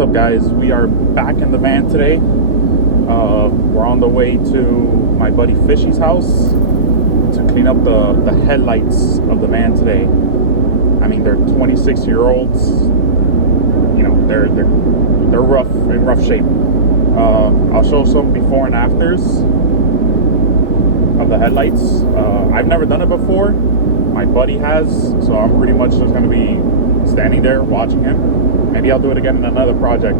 What's up, guys? We are back in the van today. We're on the way to my buddy Fishy's house to clean up the headlights of the van today. I mean, they're 26-year-olds. You know, they're rough, in rough shape. I'll show some before and afters of the headlights. I've never done it before. My buddy has, so I'm pretty much just going to be standing there watching him. Maybe I'll do it again in another project.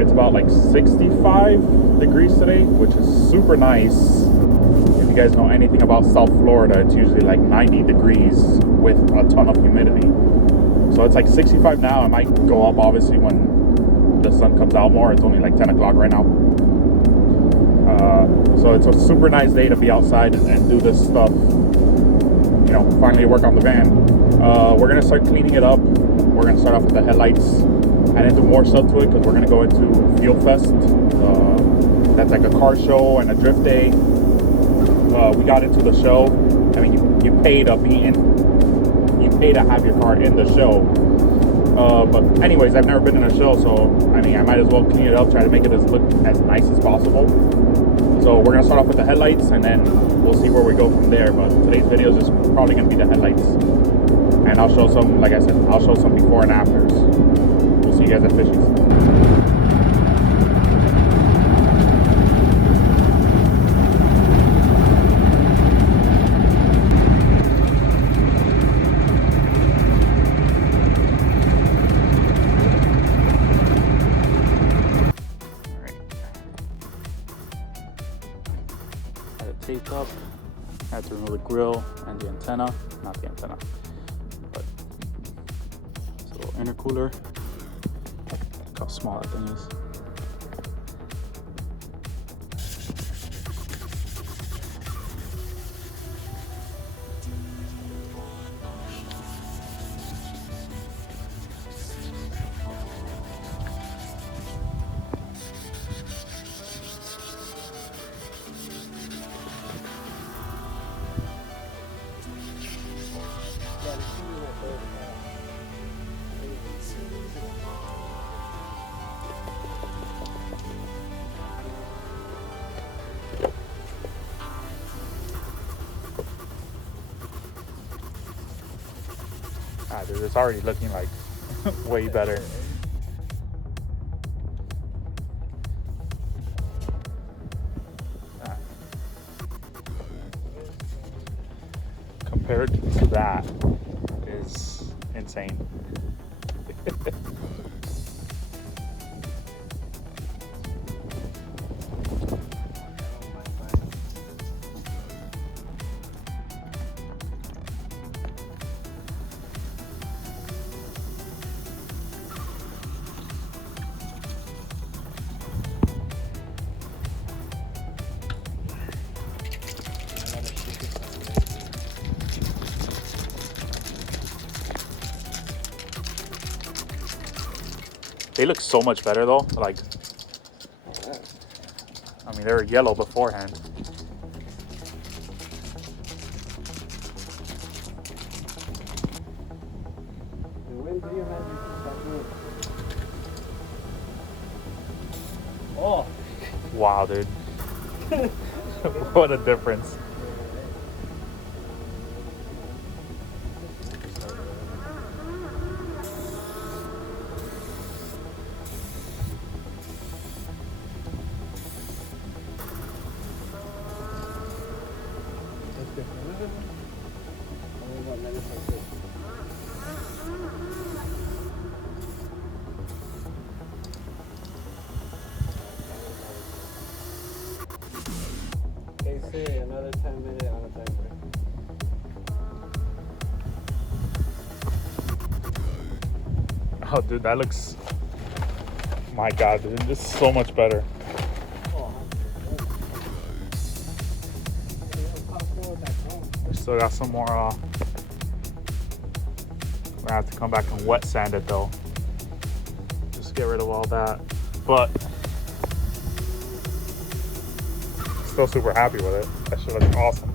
It's about like 65 degrees today, which is super nice. If you guys know anything about South Florida, it's usually like 90 degrees with a ton of humidity. So it's like 65 now. It might go up obviously when the sun comes out more. It's only like 10 o'clock right now. So it's a super nice day to be outside and do this stuff. You know, finally work on the van. We're gonna start cleaning it up. We're gonna start off with the headlights. I didn't do more stuff to it because we're gonna go into Fuel Fest. That's like a car show and a drift day. We got into the show. I mean, you pay to be in. You pay to have your car in the show. But anyways, I've never been in a show, so I mean, I might as well clean it up, try to make it look as nice as possible. So we're gonna start off with the headlights, and then we'll see where we go from there. But today's video is just probably gonna be the headlights, and I'll show some, like I said, I'll show some before and afters. We'll see you guys at Fishy's. Taped up. I had to remove the grill and the antenna, not the antenna, but it's a little intercooler. Look how small that thing is. Dude, it's already looking like way better. Compared to that is insane. They look so much better though. Like, I mean, they were yellow beforehand. Oh, wow, dude. What a difference. Hey Siri, another 10-minute on a timer. Oh, dude, that looks. My God, dude, this is so much better. We still got some more. We're gonna have to come back and wet sand it though. Just get rid of all that. But still super happy with it. That shit looks awesome.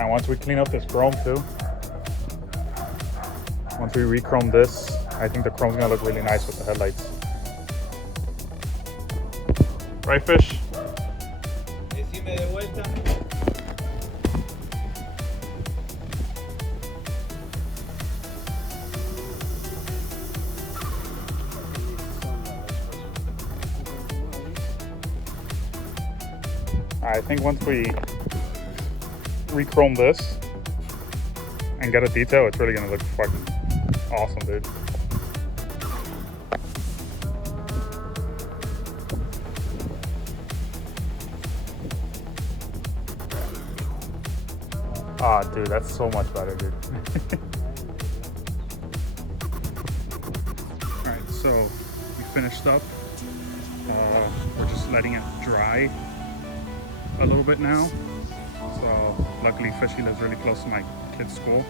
And once we clean up this chrome too, once we re-chrome this, I think the chrome's gonna look really nice with the headlights. Right, Fish? Decime de vuelta. I think once we re-chrome this and get a detail, it's really gonna look fucking awesome, dude. Ah, dude, that's so much better, dude. Alright, so we finished up. We're just letting it dry a little bit now. So luckily Fishy lives really close to my kids' school,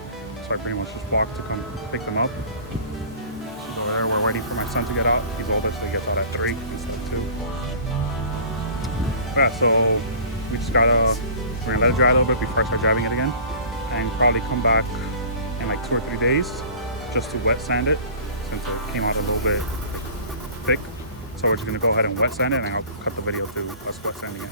so I pretty much just walked to come pick them up. So there, we're waiting for my son to get out. He's older, so he gets out at 3 instead of 2. Yeah, so we just gotta, we're gonna let it dry a little bit before I start driving it again, and probably come back in like 2 or 3 days just to wet sand it, since it came out a little bit thick. So we're just gonna go ahead and wet sand it, and I'll cut the video to us wet sanding it.